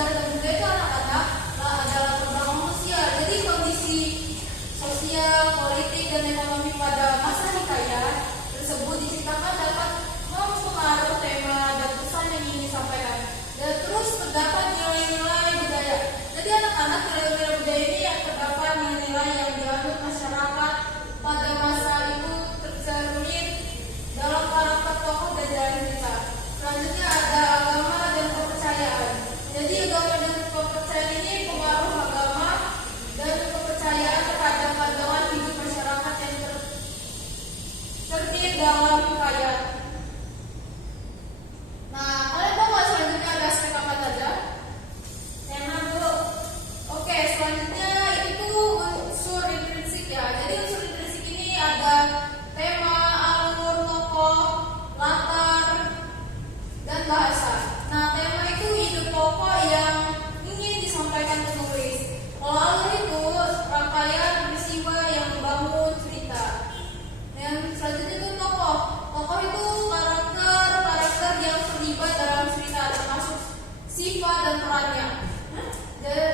sejarah dan budaya itu anak-anak adalah latar manusia. Jadi kondisi sosial, politik, dan ekonomi pada masa hikayat tersebut diceritakan dapat mempengaruhi tema dan pesan yang ingin disampaikan. Dan terus terdapat nilai-nilai budaya. Jadi anak-anak nilai-nilai budaya ini yang terdapat nilai-nilai yang dianut masyarakat pada masa itu tercermin dalam karakter tokoh dan jalan kita. Selanjutnya ada agama dan kepercayaan. Jadi agama dan kepercayaan ini pengaruh agama dan kepercayaan terhadap pandangan hidup masyarakat yang tercermin dalam hikayat. Nah, kalian tahu nggak selanjutnya ada aspek apa saja? Tema dulu. Oke, selanjutnya itu unsur intrinsik ya. Jadi unsur intrinsik ini ada tema, alur, tokoh, latar, dan bahasa. Nah, tema itu ide pokok yang ingin disampaikan penulis. Kalau alur itu rangkaian peristiwa yang membangun cerita. Yang selanjutnya itu tokoh. Tokoh itu karakter yang terlibat dalam cerita, termasuk sifat dan perannya. Dan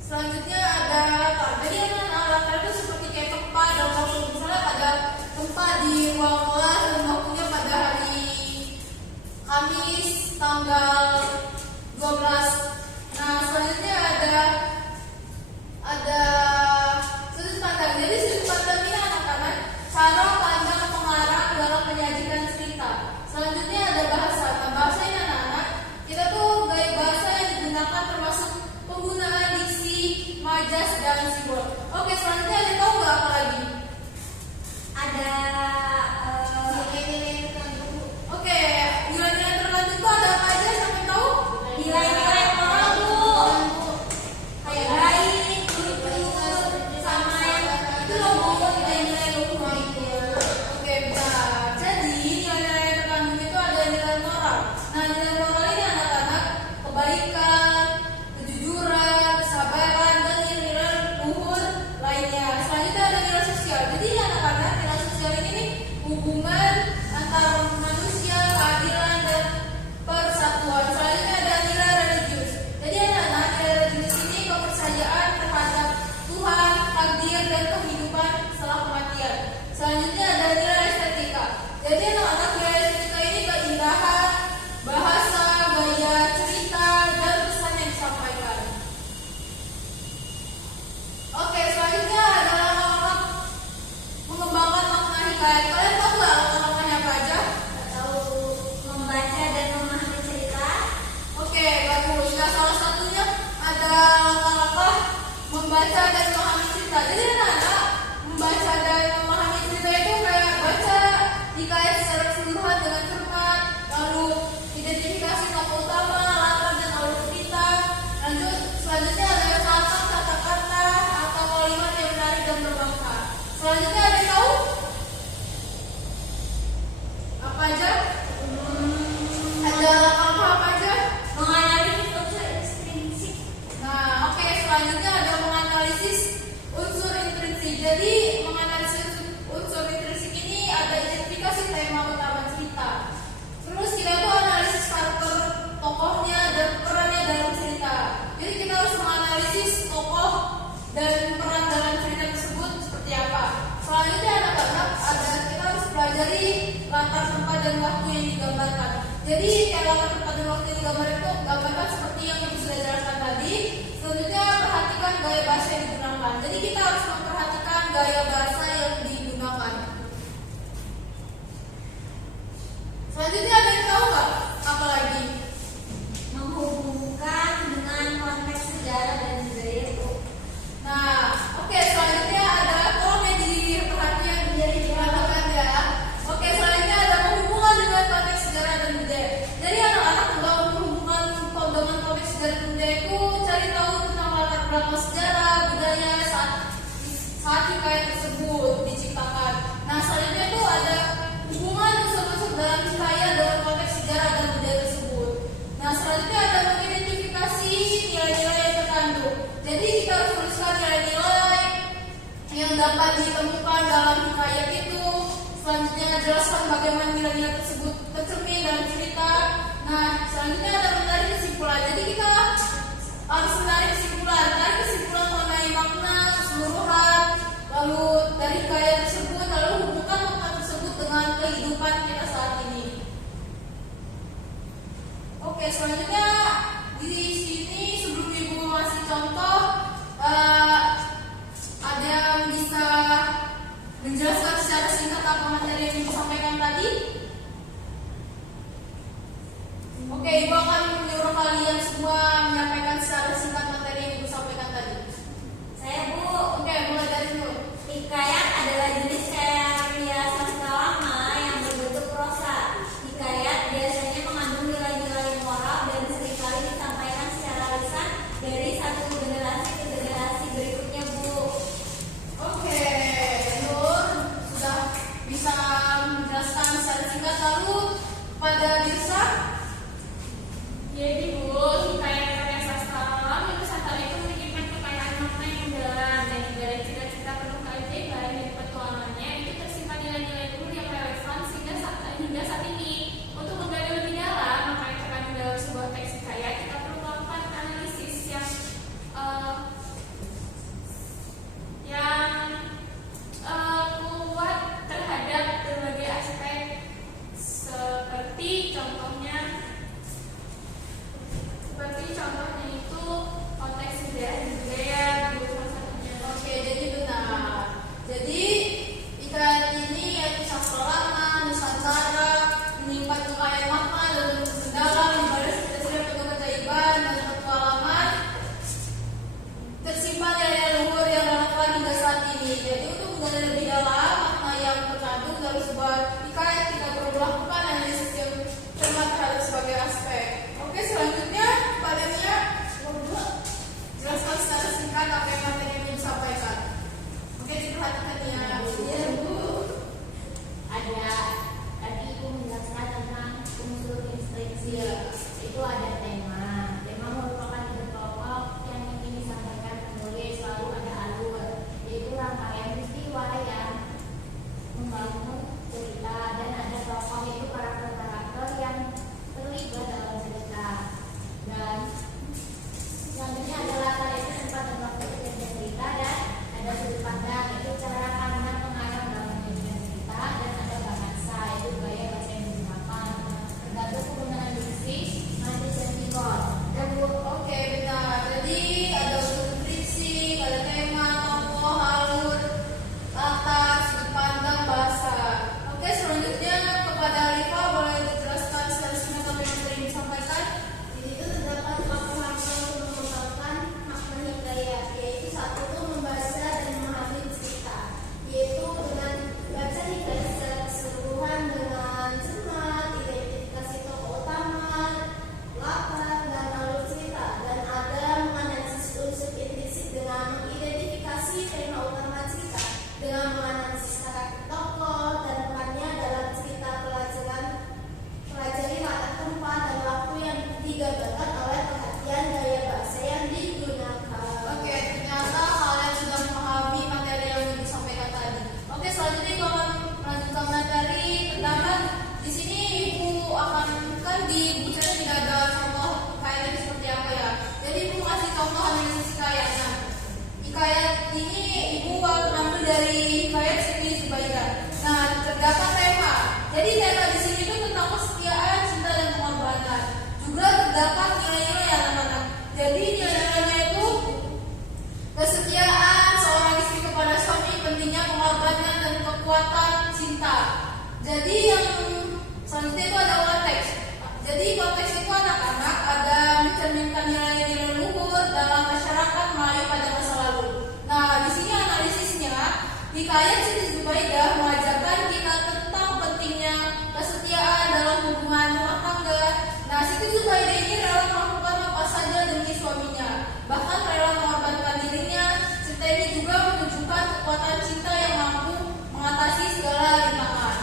selanjutnya ada latar. Jadi latar itu seperti kayak tempat dan waktu. Misalnya pada tempat di ruang kelas dan waktunya pada hari Kamis tanggal 12. Nah, selanjutnya ada sudut pandang. Jadi sudut pandang ini anak-anak cara pandang pengarang dalam menyajikan cerita. Selanjutnya ada bahasa. Nah, bahasa ini anak-anak kita tuh gaya bahasa yang digunakan termasuk penggunaan diksi, majas, dan simbol. Oke, selanjutnya ada tahu nggak apa lagi? Ada nilai-nilai tertentu. Oke, nilai-nilai tertentu itu ada apa aja sampai tahu? Nilai-nilai moral tuh kayak baik, jujur, sama yang itu loh nilai-nilai luhur itu. Oke, benar. Jadi nilai-nilai yang terkandung itu ada nilai moral. Nah, nilai moral ini anak-anak kebaikan, kejujuran, kesabaran, dan nilai luhur lainnya. Selanjutnya ada nilai sosial. Jadi anak-anak nilai sosial ini nih hubungan antara manusia, keadilan, dan persatuan. Selanjutnya ada nilai religius. Jadi anak-anak nilai religius ini kepercayaan terhadap Tuhan, takdir, dan kehidupan setelah kematian. Selanjutnya ada nilai estetika. Jadi anak-anak nilai estetika ini keindahan, bahasa, gaya cerita, dan pesan yang disampaikan. Oke, selanjutnya adalah langkah mengembangkan makna hikayat. Kalian tahu nggak langkah-langkahnya apa aja? Tahu, membaca dan memahami cerita. Oke, bagus. Nah, salah satunya ada langkah-langkah membaca dan memahami cerita. Jadi anak-anak membaca dan memahami cerita itu kayak baca hikayat secara keseluruhan dengan cermat, lalu identifikasi tokoh utama, latar, dan alur cerita. Lanjut, selanjutnya ada kata-kata atau kalimat yang menarik dan berbangsa. Selanjutnya ada yang tahu? Apa aja? Ada langkah apa aja? Menganalisis unsur intrinsik. Nah, oke, selanjutnya ada menganalisis unsur intrinsik. Jadi menganalisis unsur intrinsik ini ada identifikasi tema utama cerita. Terus kita tuh analisis karakter tokohnya dan perannya dalam cerita. Jadi kita harus menganalisis tokoh dan peran dalam cerita tersebut seperti apa. Selanjutnya anak-anak kita harus pelajari latar tempat dan waktu yang digambarkan. Jadi kalau latar tempat dan waktu yang digambarkan itu gambarkan seperti yang ibu sudah jelaskan tadi. Selanjutnya perhatikan gaya bahasa yang digunakan. Jadi kita harus memperhatikan gaya bahasa yang digunakan. Selanjutnya ada yang tahu nggak apa lagi? Menghubungkan dengan konteks sejarah dan budaya itu. Nah, oke, selanjutnya ada tolong ya diperhatikan menjadi perhatikan ya. Oke, selanjutnya ada menghubungkan dengan konteks sejarah dan budaya. Jadi anak-anak kalau menghubungkan dengan konteks sejarah dan budaya itu cari tahu tentang latar belakang sejarah budaya saat hikayat tersebut diciptakan. Nah, selanjutnya itu ada hubungan unsur-unsur dalam hikayat dalam konteks sejarah dan budaya tersebut. Nah, selanjutnya ada mengidentifikasi nilai-nilai yang terkandung. Jadi kita harus tuliskan nilai-nilai yang dapat ditemukan dalam hikayat itu. Selanjutnya jelaskan bagaimana nilai-nilai tersebut tercermin dalam cerita. Nah, selanjutnya ada menarik kesimpulan. Jadi kita harus menarik kesimpulan. Tarik kesimpulan mengenai makna keseluruhan, lalu dari hikayat tersebut, lalu hubungkan makna tersebut dengan kehidupan kita saat ini. Oke, selanjutnya di sini sebelum ibu ngasih contoh, ada yang bisa menjelaskan secara singkat apa materi yang ibu sampaikan tadi? Oke, ibu akan menyuruh kalian semua menyampaikan secara singkat materi yang ibu sampaikan tadi. Saya, Bu. Oke, mulai dari dulu. Hikayat adalah jenis karya sastra lama yang berbentuk prosa. Hikayat biasanya mengandung nilai-nilai moral dan seringkali disampaikan secara lisan dari satu generasi ke generasi berikutnya, Bu. Oke, Nur sudah bisa menjelaskan secara singkat, lalu pada Dirsa. Jadi Bu, hikayat karya sastra alam itu sastra itu memiliki kekayaan makna yang mendalam dan juga ada cita-cita penuh keajaiban dari petualangannya itu tersimpan nilai-nilai luhur yang relevan hingga saat ini. Untuk menggali lebih dalam makna yang terkandung dalam sebuah teks hikayat, kita perlu melakukan analisis yang kuat terhadap berbagai aspek seperti contohnya itu konteks sejarah dan budaya salah satunya. Oke, jadi benar. Jadi hikayat ini yaitu sastra lama Nusantara menyimpan kekayaan makna dan mendalam di balik cita-cita penuh keajaiban dan petualangan tersimpan nilai luhur yang relevan hingga saat ini. Jadi untuk menggali lebih dalam makna yang terkandung dalam sebuah hikayat, kita perlu melakukan analisis yang cermat terhadap sebagai aspek. Oke, selanjutnya Pak Dania, jelaskan secara singkat apa yang materi yang disampaikan. Oke, diperhatikan ya. Iya, Bu. Ada tadi Ibu menjelaskan tentang unsur instruksi. Itu ada tema. Tema merupakan ide pokok yang ingin disampaikan penulis. Lalu ada alur, yaitu rangkaian peristiwa yang membangun cerita, dan ada tokoh, yaitu karakter-karakter yang terlibat dalam cerita. Dan selanjutnya adalah yaitu tempat dan waktu kejadian cerita, dan ada sudut pandang, yaitu cara pandang pengarang dalam menyajikan cerita, dan ada bahasa, yaitu gaya bahasa yang digunakan. Tergantung penggunaan diksi, nanti sentikon. Dan Oke, benar. Jadi ada unsur diksi, ada tema, tokoh, alur, latar, sudut pandang, bahasa. Oke, selanjutnya kepada Alifa, boleh dijelaskan secara singkat apa yang tadi disampaikan? di situ terdapat 4 hal untuk mengungkapkan makna hikayat, yaitu satu itu membaca dan memahami cerita, yaitu dengan baca hikayat secara keseluruhan dengan cermat, identifikasi tokoh utama, latar dan alur cerita, dan ada menganalisis unsur implisit dengan mengidentifikasi tema utama cerita, dengan menganalisis karakter tokoh dan perannya dalam cerita, pelajari latar tempat dan waktu yang digambarkan oleh perhatian gaya bahasa yang digunakan. Oke, ternyata kalian sudah memahami materi yang disampaikan tadi. Oke, selanjutnya Ibu akan melanjutkan materi. Terdapat di sini Ibu akan di bukunya tidak ada contoh hikayat seperti apa ya. Jadi Ibu kasih contoh analisis hikayat. Nah, hikayat ini Ibu akan ambil dari hikayat Siti Zubaidah. Nah, terdapat tema. Jadi tema di sini itu tentang kesetiaan, cinta dan pengorbanan. Juga terdapat nilai-nilai anak-anak. Jadi nilai-nilainya itu kesetiaan seorang istri kepada suami, pentingnya pengorbanan dan kekuatan cinta. Jadi yang selanjutnya itu ada konteks. Jadi konteks itu anak-anak ada mencerminkan nilai-nilai luhur dalam masyarakat Melayu pada masa lalu. Nah, di sini analisisnya hikayat Siti Zubaidah mengajarkan kita tentang pentingnya kesetiaan dalam hubungan rumah tangga. Nah, Siti Zubaidah ini rela melakukan apa saja demi suaminya, bahkan rela mengorbankan dirinya. Cerita ini juga menunjukkan kekuatan cinta yang mampu mengatasi segala rintangan.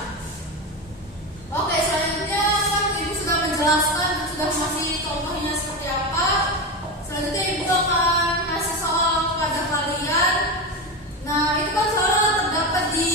Oke, selanjutnya kan Ibu sudah menjelaskan, sudah masih contohnya seperti apa. Selanjutnya Ibu akan kasih soal kepada kalian. Nah, itu kan soal terdapat di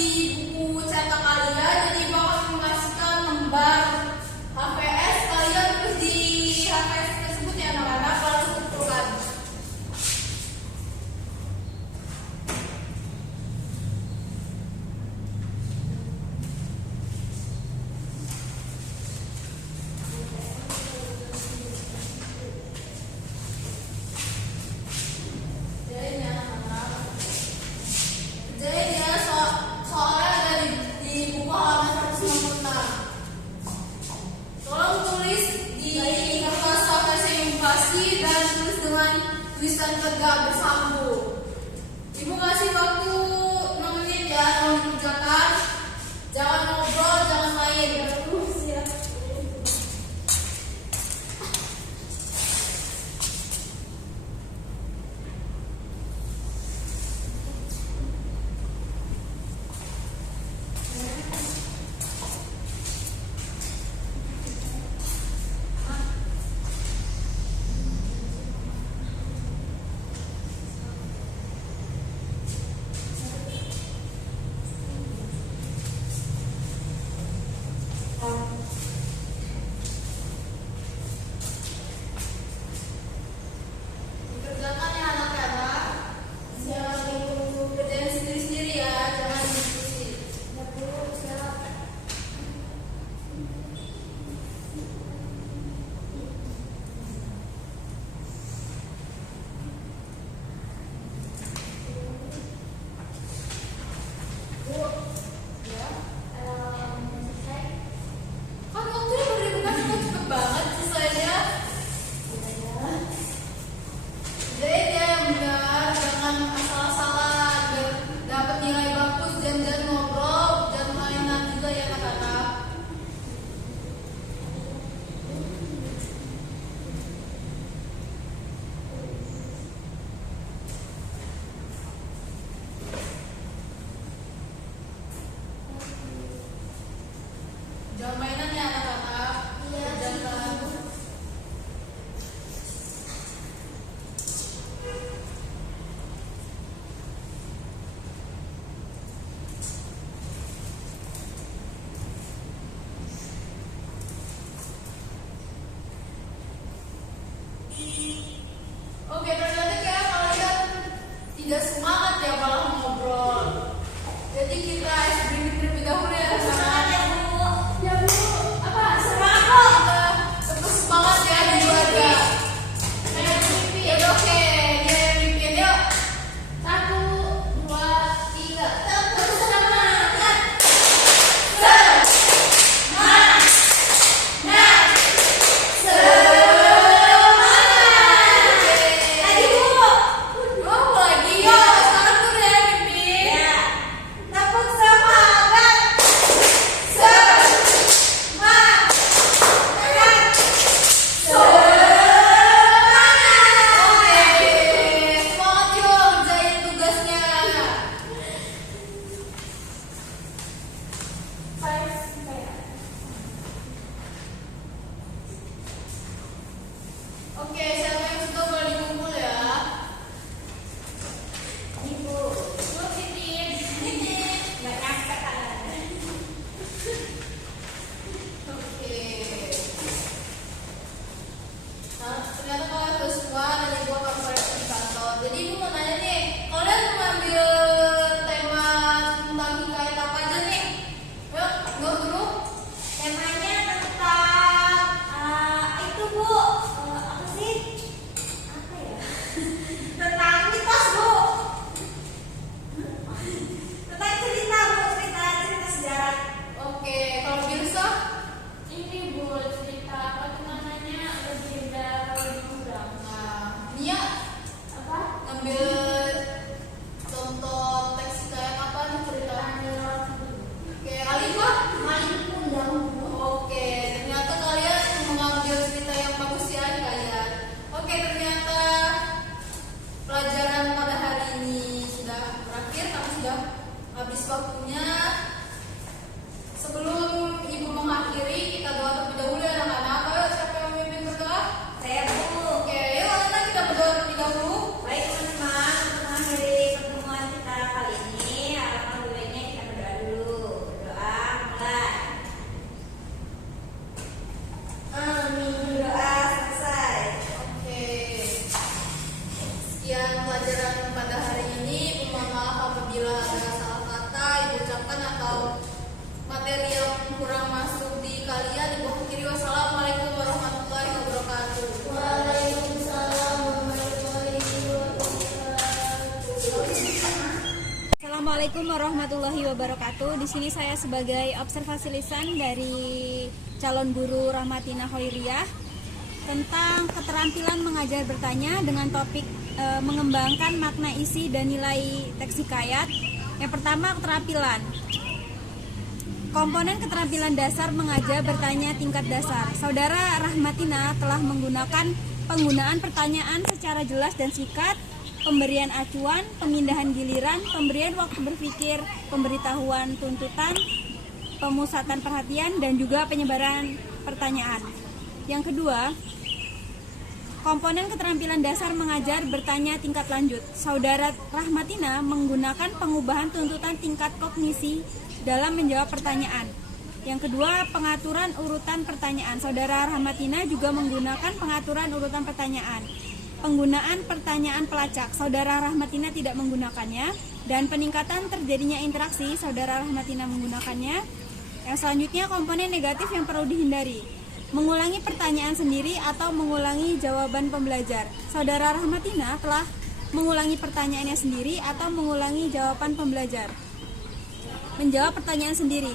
Assalamualaikum warahmatullahi wabarakatuh. Di sini saya sebagai observasi lisan dari calon guru Rahmatina Khairiyah tentang keterampilan mengajar bertanya dengan topik mengembangkan makna isi dan nilai teks hikayat. Yang pertama, keterampilan. Komponen keterampilan dasar mengajar bertanya tingkat dasar. Saudara Rahmatina telah menggunakan penggunaan pertanyaan secara jelas dan singkat, pemberian acuan, pemindahan giliran, pemberian waktu berpikir, pemberitahuan tuntutan, pemusatan perhatian, dan juga penyebaran pertanyaan. Yang kedua, komponen keterampilan dasar mengajar bertanya tingkat lanjut. Saudara Rahmatina menggunakan pengubahan tuntutan tingkat kognisi dalam menjawab pertanyaan. Yang kedua, pengaturan urutan pertanyaan. Saudara Rahmatina juga menggunakan pengaturan urutan pertanyaan. Penggunaan pertanyaan pelacak, Saudara Rahmatina tidak menggunakannya. Dan peningkatan terjadinya interaksi, Saudara Rahmatina menggunakannya. Yang selanjutnya, komponen negatif yang perlu dihindari. Mengulangi pertanyaan sendiri atau mengulangi jawaban pembelajar. Saudara Rahmatina telah mengulangi pertanyaannya sendiri atau mengulangi jawaban pembelajar. Menjawab pertanyaan sendiri,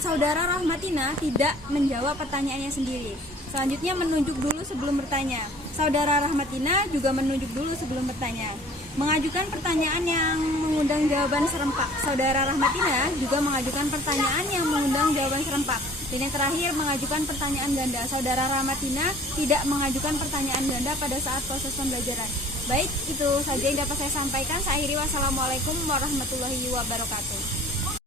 Saudara Rahmatina tidak menjawab pertanyaannya sendiri. Selanjutnya, menunjuk dulu sebelum bertanya. Saudara Rahmatina juga menunjuk dulu sebelum bertanya. Mengajukan pertanyaan yang mengundang jawaban serempak. Saudara Rahmatina juga mengajukan pertanyaan yang mengundang jawaban serempak. Dan yang terakhir, mengajukan pertanyaan ganda. Saudara Rahmatina tidak mengajukan pertanyaan ganda pada saat proses pembelajaran. Baik, itu saja yang dapat saya sampaikan. Saya akhiri, wassalamualaikum warahmatullahi wabarakatuh.